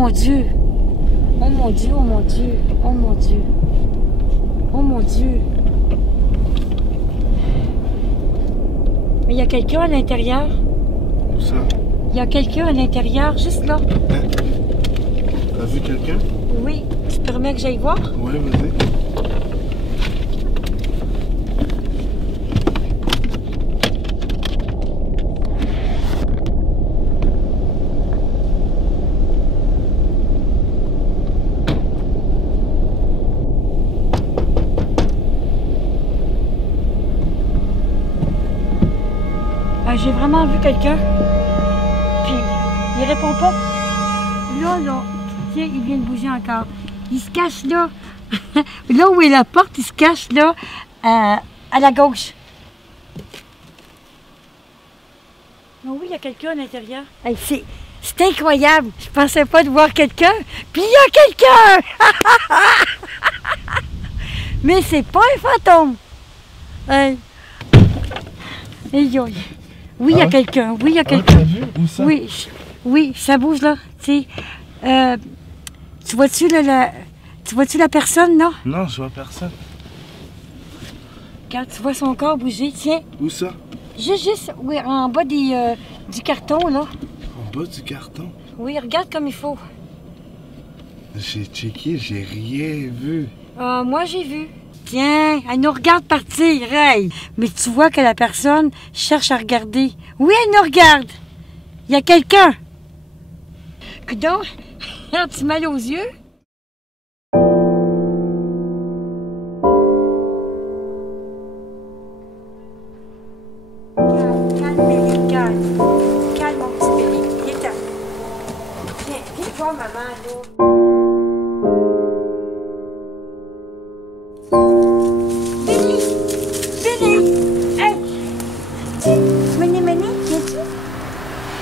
mon Dieu! Oh mon Dieu, oh mon Dieu, oh mon Dieu. Oh mon Dieu. Mais il y a quelqu'un à l'intérieur. Où ça? Il y a quelqu'un à l'intérieur, juste là. Hein? T'as vu quelqu'un? Oui. Tu permets que j'aille voir? Oui, vas-y. J'ai vraiment vu quelqu'un. Puis, il répond pas. Là, tiens, il vient de bouger encore. Il se cache là. Là où est la porte, il se cache là, à la gauche. Oh oui, il y a quelqu'un à l'intérieur. Hey, c'est incroyable. Je pensais pas de voir quelqu'un. Puis il y a quelqu'un! Mais c'est pas un fantôme. Hey. Aïe, aïe. Oui, il y a quelqu'un. Oui, il y a quelqu'un. T'as vu? Où ça? Oui, ça bouge là. Tu sais, tu vois-tu la personne, là? Non, je vois personne. Quand tu vois son corps bouger, tiens. Où ça? Juste, oui, en bas du carton, là. En bas du carton? Oui, regarde comme il faut. J'ai checké, j'ai rien vu. Moi, j'ai vu. Tiens, elle nous regarde partir, hey. Mais tu vois que la personne cherche à regarder. Oui, elle nous regarde. Il y a quelqu'un. Coudonc, as-tu mal aux yeux? Calme, Billy, calme. Calme, mon petit Billy. Viens, viens voir maman, là.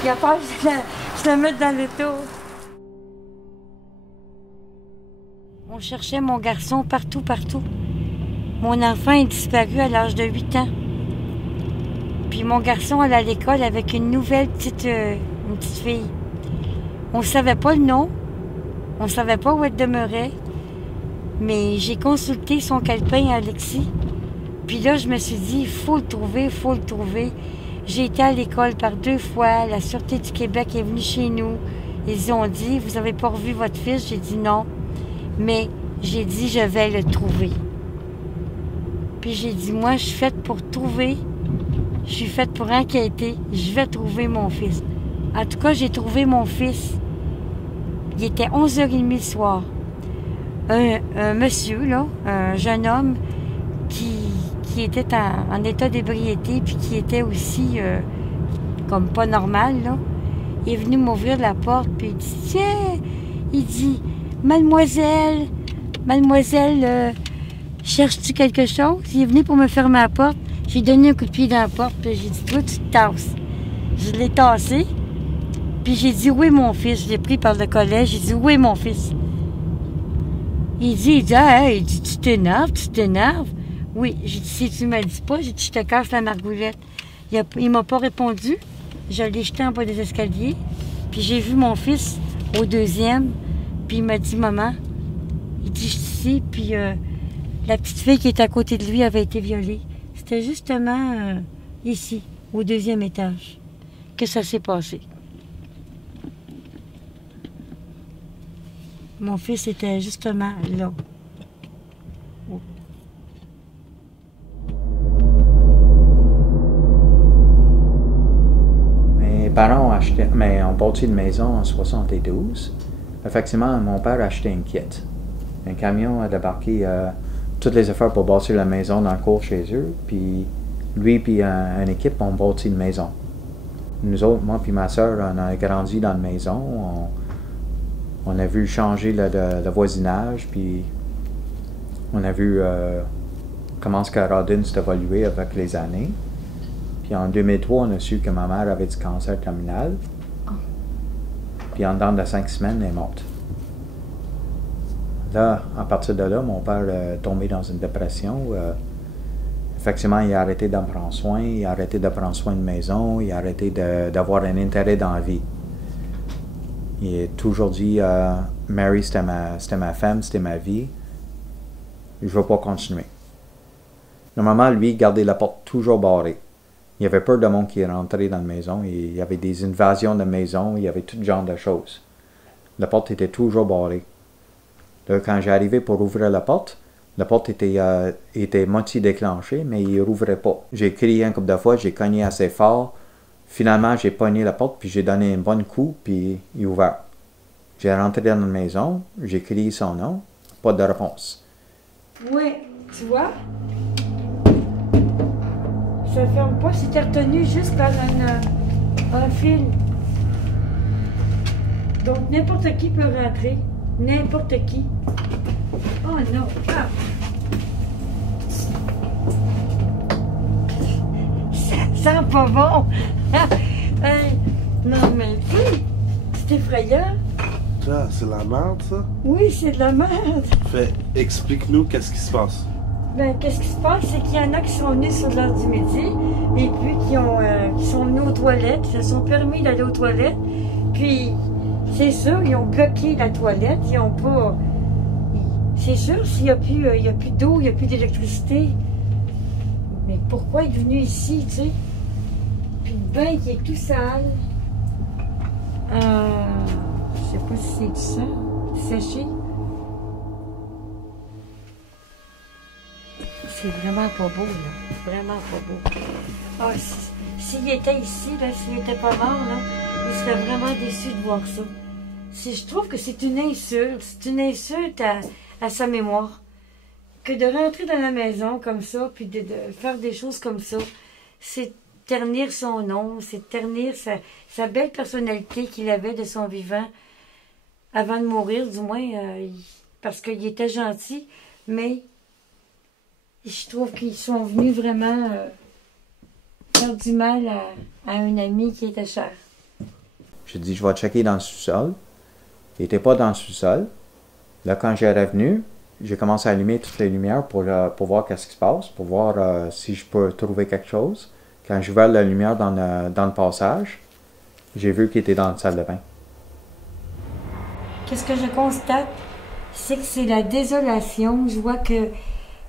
Il a peur que je la mette dans l'auto. On cherchait mon garçon partout. Mon enfant est disparu à l'âge de 8 ans. Puis mon garçon allait à l'école avec une nouvelle petite fille. On ne savait pas le nom. On ne savait pas où elle demeurait. Mais j'ai consulté son calepin à Alexis. Puis là, je me suis dit, il faut le trouver. J'ai été à l'école par 2 fois. La Sûreté du Québec est venue chez nous. Ils ont dit, vous n'avez pas revu votre fils? J'ai dit non. Mais j'ai dit, je vais le trouver. Puis j'ai dit, moi, je suis faite pour trouver. Je suis faite pour enquêter. Je vais trouver mon fils. En tout cas, j'ai trouvé mon fils. Il était 11h30 le soir. Un monsieur, là, un jeune homme qui était en état d'ébriété puis qui était aussi comme pas normal, là. Il est venu m'ouvrir la porte puis il dit, tiens, il dit, mademoiselle, cherches-tu quelque chose? Il est venu pour me fermer la porte. J'ai donné un coup de pied dans la porte puis j'ai dit, toi, tu te tasses. Je l'ai tassé puis j'ai dit, où est mon fils? Je l'ai pris par le collet. J'ai dit, où est mon fils? Il dit, hey, tu t'énerves. Oui, j'ai dit, si tu ne me dis pas, j'ai dit, je te casse la margoulette. Il m'a pas répondu. Je l'ai jeté en bas des escaliers. Puis j'ai vu mon fils au 2e. Puis il m'a dit, maman, il dit, je suis ici. Puis la petite fille qui était à côté de lui avait été violée. C'était justement ici, au 2e étage, que ça s'est passé. Mon fils était justement là. Mes parents ont bâti une maison en 72. Effectivement, mon père a acheté une kit. Un camion a débarqué toutes les affaires pour bâtir la maison dans le cours chez eux. Puis lui et une équipe ont bâti une maison. Nous autres, moi et ma soeur, on a grandi dans la maison. On a vu changer le voisinage, puis on a vu comment ce que Rawdon s'est évolué avec les années. Puis en 2003, on a su que ma mère avait du cancer terminal. Puis en dedans de 5 semaines, elle est morte. Là, à partir de là, mon père est tombé dans une dépression. Effectivement, il a arrêté d'en prendre soin, il a arrêté de prendre soin de maison, il a arrêté d'avoir un intérêt dans la vie. Il a toujours dit Mary, c'était ma femme, c'était ma vie. Je ne veux pas continuer. Normalement, lui, il gardait la porte toujours barrée. Il avait peur de monde qui est rentré dans la maison. Il y avait des invasions de maison. Il y avait tout genre de choses. La porte était toujours barrée. Là, quand j'ai arrivé pour ouvrir la porte était moitié déclenchée, mais il ne rouvrait pas. J'ai crié un couple de fois, j'ai cogné assez fort. Finalement, j'ai pogné la porte, puis j'ai donné un bon coup, puis il a ouvert. J'ai rentré dans la maison, j'ai crié son nom, pas de réponse. Oui, tu vois? Ça ne ferme pas, c'était retenu juste par un fil. Donc n'importe qui peut rentrer. N'importe qui. Oh non! Ah. Ça sent pas bon! Hey. Non mais c'est effrayant! Ça, c'est la merde, ça? Oui, c'est de la merde! Fait, explique-nous qu'est-ce qui se passe. Ben, qu'est-ce qui se passe, c'est qu'il y en a qui sont venus sur l'heure du midi et puis qui sont venus aux toilettes, ils se sont permis d'aller aux toilettes, puis c'est sûr, ils ont bloqué la toilette, ils ont pas... C'est sûr, s'il n'y a plus d'eau, il n'y a plus d'électricité. Mais pourquoi il est venu ici, tu sais? Puis le bain qui est tout sale. Je sais pas si c'est du sang, séché. C'est vraiment pas beau, là. Vraiment pas beau. Ah, s'il était ici, là, s'il était pas mort, là, il serait vraiment déçu de voir ça. Je trouve que c'est une insulte à sa mémoire. Que de rentrer dans la maison comme ça, puis de faire des choses comme ça, c'est ternir son nom, c'est ternir sa belle personnalité qu'il avait de son vivant, avant de mourir, du moins, parce qu'il était gentil, mais je trouve qu'ils sont venus vraiment faire du mal à un ami qui était cher. J'ai dit, je vais checker dans le sous-sol. Il n'était pas dans le sous-sol. Là, quand j'ai revenu, j'ai commencé à allumer toutes les lumières pour voir qu'est-ce qui se passe, pour voir si je peux trouver quelque chose. Quand j'ai ouvert la lumière dans le passage, j'ai vu qu'il était dans la salle de bain. Qu'est-ce que je constate? C'est que c'est la désolation. Je vois que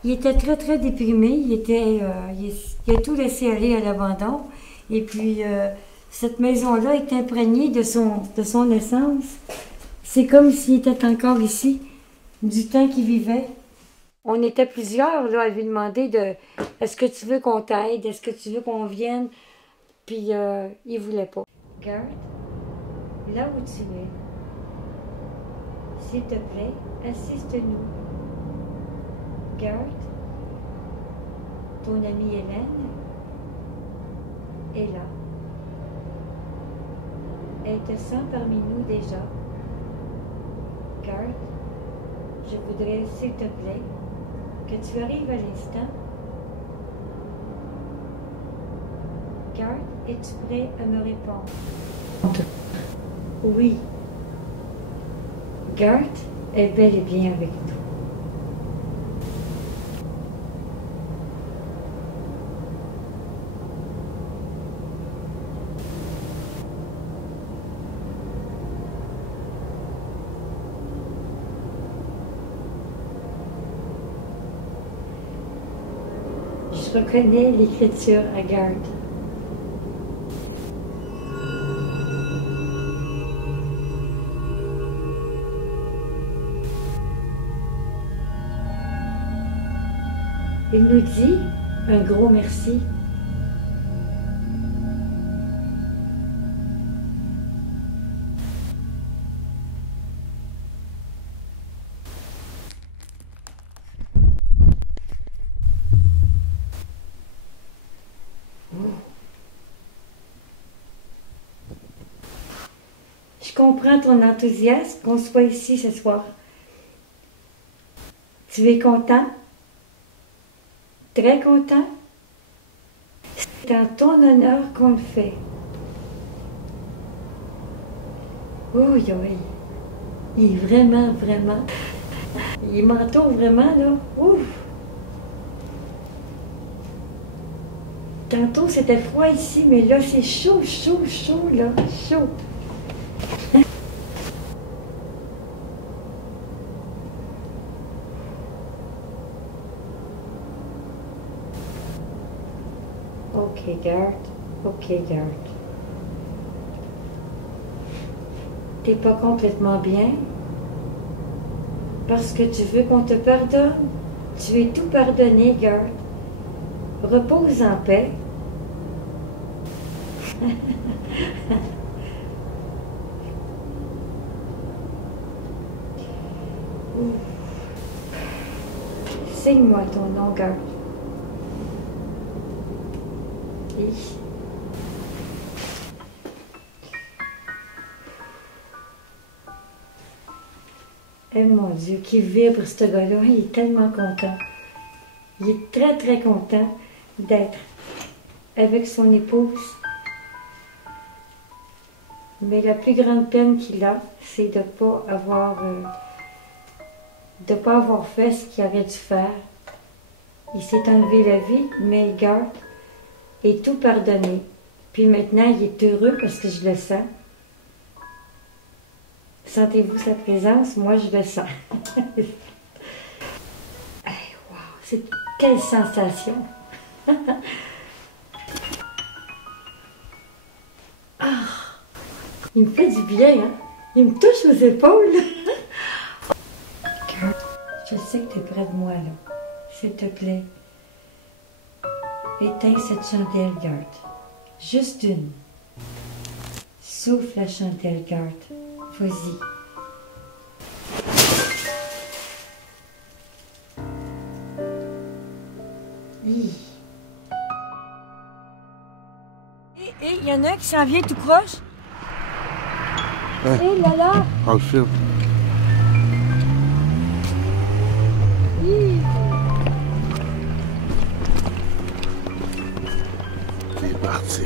il était très, très déprimé. Il a tout laissé aller à l'abandon. Et puis, cette maison-là est imprégnée de son essence. C'est comme s'il était encore ici, du temps qu'il vivait. On était plusieurs là, à lui demander est-ce que tu veux qu'on t'aide? Est-ce que tu veux qu'on vienne? Puis, il voulait pas. Garde, là où tu es, s'il te plaît, assiste-nous. Garde, ton amie Hélène est là. Elle te sent parmi nous déjà. Garde, je voudrais, s'il te plaît, que tu arrives à l'instant. Garde, es-tu prêt à me répondre? Oui. Garde est bel et bien avec nous. Je reconnais l'écriture à Garde. Il nous dit un gros merci. Je comprends ton enthousiasme qu'on soit ici ce soir. Tu es content? Très content? C'est en ton honneur qu'on le fait. Oui, oui. Il est vraiment, vraiment... Il m'entoure vraiment, là. Ouf! Tantôt, c'était froid ici, mais là, c'est chaud, chaud, chaud, là. Chaud. Garde. Ok, Garde. T'es pas complètement bien? Parce que tu veux qu'on te pardonne? Tu es tout pardonné, Garde. Repose en paix. Signe-moi ton nom, Garde. Eh mon Dieu, qui vibre ce gars-là, il est tellement content. Il est très très content d'être avec son épouse. Mais la plus grande peine qu'il a, c'est de ne pas avoir fait ce qu'il aurait dû faire. Il s'est enlevé la vie, mais Garde est tout pardonné. Puis maintenant, il est heureux parce que je le sens. Sentez-vous sa présence? Moi, je le sens. Hey, wow, c'est quelle sensation! Ah, il me fait du bien, hein? Il me touche aux épaules. Je sais que tu es près de moi, là. S'il te plaît, éteins cette chandelle, Garde. Juste une. Souffle la chandelle, Garde. Vas-y. Et il y en a un qui s'en vient tout proche. Hein? Et là là. On le filme. C'est parti.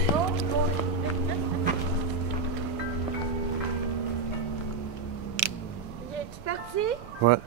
Es-tu parti? Ouais.